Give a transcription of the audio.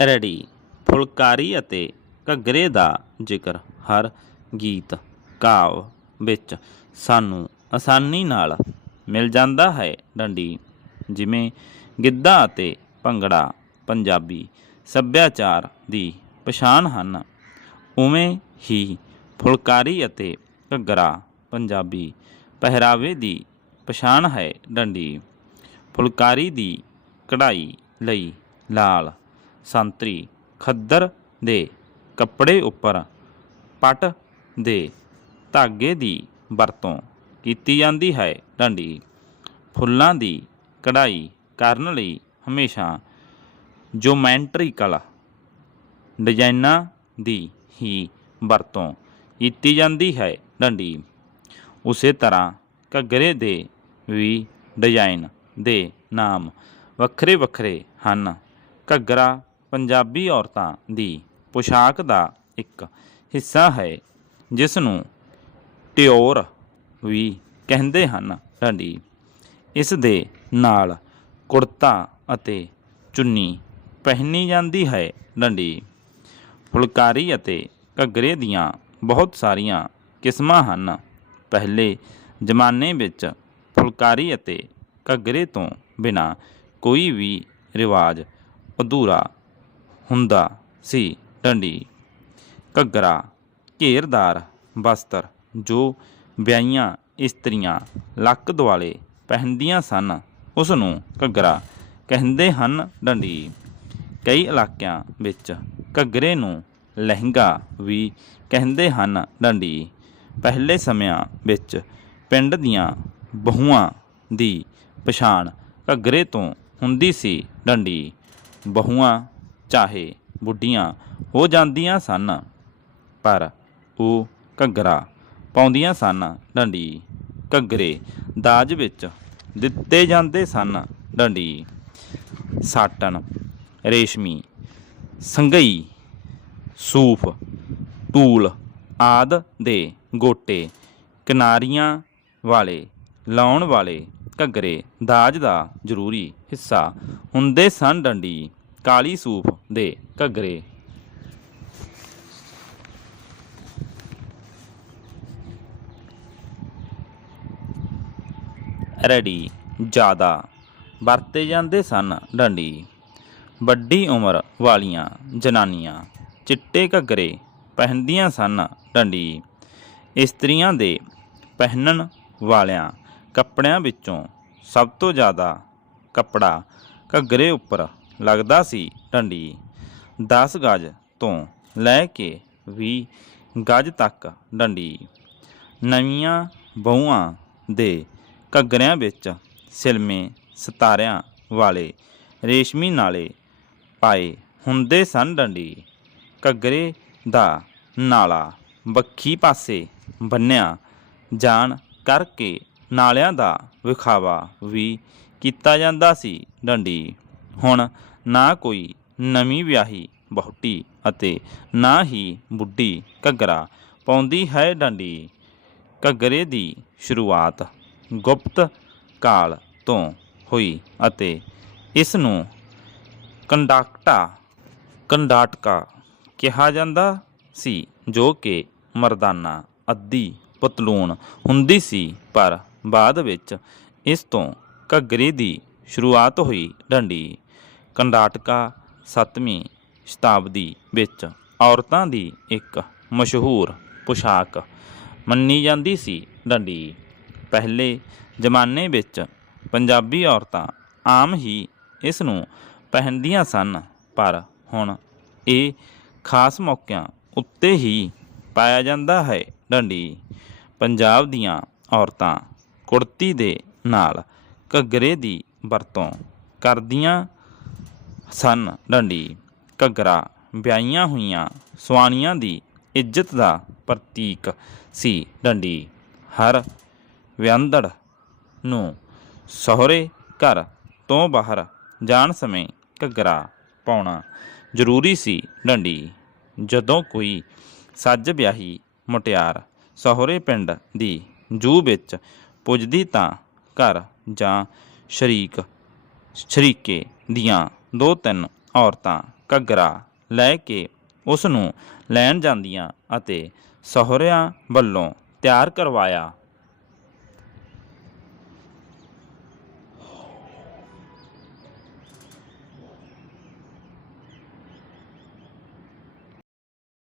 ਰੜੀ ਫੁਲਕਾਰੀ ਅਤੇ ਘੱਗਰੇ ਦਾ ਜ਼ਿਕਰ। ਹਰ ਗੀਤ ਕਾਵ ਵਿੱਚ ਸਾਨੂੰ ਆਸਾਨੀ ਨਾਲ ਮਿਲ ਜਾਂਦਾ ਹੈ ਡੰਡੀ। ਜਿਵੇਂ ਗਿੱਧਾ ਅਤੇ ਭੰਗੜਾ ਪੰਜਾਬੀ ਸੱਭਿਆਚਾਰ ਦੀ ਪਛਾਣ ਹਨ, ਉਵੇਂ ਹੀ ਫੁਲਕਾਰੀ ਅਤੇ ਘੱਗਰਾ ਪੰਜਾਬੀ ਪਹਿਰਾਵੇ ਦੀ ਪਛਾਣ ਹੈ ਡੰਡੀ। ਫੁਲਕਾਰੀ ਦੀ ਕਢਾਈ ਲਈ ਲਾਲ ਸੰਤਰੀ ਖੱਦਰ ਦੇ ਕੱਪੜੇ ਉੱਪਰ ਪਟ ਦੇ ਧਾਗੇ ਦੀ ਵਰਤੋਂ ਕੀਤੀ ਜਾਂਦੀ ਹੈ। ਡੰਡੀ ਫੁੱਲਾਂ ਦੀ ਕਢਾਈ ਕਰਨ ਲਈ ਹਮੇਸ਼ਾ ਜੋਮੈਂਟਰੀਕਲ ਡਿਜ਼ਾਈਨਾਂ ਦੀ ਹੀ ਵਰਤੋਂ ਕੀਤੀ ਜਾਂਦੀ ਹੈ। ਡੰਡੀ ਉਸੇ ਤਰ੍ਹਾਂ ਘੱਗਰੇ ਦੇ ਵੀ ਡਿਜ਼ਾਈਨ ਦੇ ਨਾਮ ਵੱਖਰੇ ਵੱਖਰੇ ਹਨ। ਘੱਗਰਾ ਪੰਜਾਬੀ ਔਰਤਾਂ ਦੀ ਪੁਸ਼ਾਕ ਦਾ ਇੱਕ ਹਿੱਸਾ ਹੈ ਜਿਸ ਨੂੰ ਟਿਓਰ ਵੀ ਕਹਿੰਦੇ ਹਨ। ਡੰਡੀ ਇਸ ਦੇ ਨਾਲ ਕੁੜਤਾ ਅਤੇ ਚੁੰਨੀ ਪਹਿਨੀ ਜਾਂਦੀ ਹੈ। ਡੰਡੀ ਫੁਲਕਾਰੀ ਅਤੇ ਘੱਗਰੇ ਦੀਆਂ ਬਹੁਤ ਸਾਰੀਆਂ ਕਿਸਮਾਂ ਹਨ। ਪਹਿਲੇ ਜ਼ਮਾਨੇ ਵਿੱਚ ਫੁਲਕਾਰੀ ਅਤੇ ਘੱਗਰੇ ਤੋਂ ਬਿਨਾ ਕੋਈ ਵੀ ਰਿਵਾਜ ਅਧੂਰਾ ਹੁੰਦਾ ਸੀ। ਡੰਡੀ, ਘੱਗਰਾ, ਘੇਰਦਾਰ ਵਸਤਰ ਜੋ ਵਿਆਹੀਆਂ ਇਸਤਰੀਆਂ ਲੱਕ ਦੁਆਲੇ ਪਹਿਨਦੀਆਂ ਸਨ ਉਸ ਨੂੰ ਘੱਗਰਾ ਕਹਿੰਦੇ ਹਨ। ਡੰਡੀ, ਕਈ ਇਲਾਕਿਆਂ ਵਿੱਚ ਘੱਗਰੇ ਨੂੰ ਲਹਿੰਗਾ ਵੀ ਕਹਿੰਦੇ ਹਨ। ਡੰਡੀ, ਪਹਿਲੇ ਸਮਿਆਂ ਵਿੱਚ ਪਿੰਡ ਦੀਆਂ ਬਹੂਆਂ ਦੀ ਪਛਾਣ ਘੱਗਰੇ ਤੋਂ ਹੁੰਦੀ ਸੀ। ਡੰਡੀ, ਬਹੂਆਂ ਚਾਹੇ ਬੁੱਢੀਆਂ ਹੋ ਜਾਂਦੀਆਂ ਸਨ, ਪਰ ਉਹ ਘੱਗਰਾ ਪਾਉਂਦੀਆਂ ਸਨ, ਡੰਡੀ ਘੱਗਰੇ ਦਾਜ ਵਿੱਚ ਦਿੱਤੇ ਜਾਂਦੇ ਸਨ, ਡੰਡੀ ਸਾਟਨ ਰੇਸ਼ਮੀ ਸੰਗਈ ਸੂਫ ਟੂਲ ਆਦ ਦੇ ਗੋਟੇ ਕਿਨਾਰੀਆਂ ਵਾਲੇ ਲਾਉਣ ਵਾਲੇ ਘੱਗਰੇ ਦਾਜ ਦਾ ਜ਼ਰੂਰੀ ਹਿੱਸਾ ਹੁੰਦੇ ਸਨ, ਡੰਡੀ ਕਾਲੀ ਸੂਫ ਦੇ ਘੱਗਰੇ। ਰੈਡੀ, ਜ਼ਿਆਦਾ ਵਰਤੇ ਜਾਂਦੇ ਸਨ ਡੰਡੀ। ਵੱਡੀ ਉਮਰ ਵਾਲੀਆਂ ਜਨਾਨੀਆਂ ਚਿੱਟੇ ਘੱਗਰੇ ਪਹਿਨਦੀਆਂ ਸਨ ਡੰਡੀ। ਇਸਤਰੀਆਂ ਦੇ ਪਹਿਨਣ ਵਾਲਿਆਂ ਕੱਪੜਿਆਂ ਵਿੱਚੋਂ ਸਭ ਤੋਂ ਜ਼ਿਆਦਾ ਕੱਪੜਾ ਘੱਗਰੇ ਉੱਪਰ ਲੱਗਦਾ ਸੀ ਡੰਡੀ 10 ਗਜ ਤੋਂ ਲੈ ਕੇ 20 ਗਜ ਤੱਕ ਡੰਡੀ। ਨਵੀਆਂ ਬਹੂਆਂ ਦੇ ਘੱਗਰਿਆਂ ਵਿੱਚ ਸਿਲਮੇ ਸਤਾਰਿਆਂ ਵਾਲੇ ਰੇਸ਼ਮੀ ਨਾਲੇ ਪਾਏ ਹੁੰਦੇ ਸਨ ਡੰਡੀ। ਘੱਗਰੇ ਦਾ ਨਾਲਾ ਬੱਖੀ ਪਾਸੇ ਬੰਨਿਆ ਜਾਣ ਕਰਕੇ ਨਾਲਿਆਂ ਦਾ ਵਿਖਾਵਾ ਵੀ ਕੀਤਾ ਜਾਂਦਾ ਸੀ ਡੰਡੀ। ਹੁਣ ਨਾ ਕੋਈ ਨਵੀਂ ਵਿਆਹੀ ਬਹੁਟੀ ਅਤੇ ਨਾ ਹੀ ਬੁੱਢੀ ਘੱਗਰਾ ਪਾਉਂਦੀ ਹੈ ਡੰਡੀ। ਘੱਗਰੇ ਦੀ ਸ਼ੁਰੂਆਤ ਗੁਪਤ ਕਾਲ ਤੋਂ ਹੋਈ ਅਤੇ ਇਸ ਨੂੰ ਕੰਡਾਕਟਾ ਕੰਡਾਟਕਾ ਕਿਹਾ ਜਾਂਦਾ ਸੀ, ਜੋ ਕਿ ਮਰਦਾਨਾ ਅੱਧੀ ਪਤਲੂਨ ਹੁੰਦੀ ਸੀ, ਪਰ ਬਾਅਦ ਵਿੱਚ ਇਸ ਤੋਂ ਘੱਗਰੇ ਦੀ ਸ਼ੁਰੂਆਤ ਹੋਈ ਡੰਡੀ। ਕਰਨਾਟਕਾ 7ਵੀਂ ਸ਼ਤਾਬਦੀ ਵਿੱਚ ਔਰਤਾਂ ਦੀ ਇੱਕ ਮਸ਼ਹੂਰ ਪੁਸ਼ਾਕ ਮੰਨੀ ਜਾਂਦੀ ਸੀ ਡੰਡੀ। ਪਹਿਲੇ ਜ਼ਮਾਨੇ ਵਿੱਚ ਪੰਜਾਬੀ ਔਰਤਾਂ ਆਮ ਹੀ ਇਸ ਨੂੰ ਪਹਿਨਦੀਆਂ ਸਨ, ਪਰ ਹੁਣ ਇਹ ਖਾਸ ਮੌਕਿਆਂ ਉੱਤੇ ਹੀ ਪਾਇਆ ਜਾਂਦਾ ਹੈ ਡੰਡੀ। ਪੰਜਾਬ ਦੀਆਂ ਔਰਤਾਂ ਕੁੜਤੀ ਦੇ ਨਾਲ ਘੱਗਰੇ ਦੀ ਵਰਤੋਂ ਕਰਦੀਆਂ ਸਨ। ਡੰਡੀ, ਘੱਗਰਾ, ਵਿਆਹੀਆਂ ਹੋਈਆਂ ਸੁਆਣੀਆਂ ਦੀ ਇੱਜ਼ਤ ਦਾ ਪ੍ਰਤੀਕ ਸੀ। ਡੰਡੀ, ਹਰ ਵਿਅੰਦੜ ਨੂੰ ਸਹੁਰੇ ਘਰ ਤੋਂ ਬਾਹਰ ਜਾਣ ਸਮੇਂ ਘੱਗਰਾ ਪਾਉਣਾ ਜ਼ਰੂਰੀ ਸੀ। ਡੰਡੀ, ਜਦੋਂ ਕੋਈ ਸੱਜ ਵਿਆਹੀ ਮੁਟਿਆਰ ਸਹੁਰੇ ਪਿੰਡ ਦੀ ਜੂ ਵਿੱਚ ਪੁੱਜਦੀ ਤਾਂ ਘਰ ਜਾਂ ਸ਼ਰੀਕ, ਸ਼ਰੀਕੇ ਦੀਆਂ ਦੋ ਤਿੰਨ ਔਰਤਾਂ ਘੱਗਰਾ ਲੈ ਕੇ ਉਸ ਨੂੰ ਲੈਣ ਜਾਂਦੀਆਂ ਅਤੇ ਸਹੁਰਿਆਂ ਵੱਲੋਂ ਤਿਆਰ ਕਰਵਾਇਆ।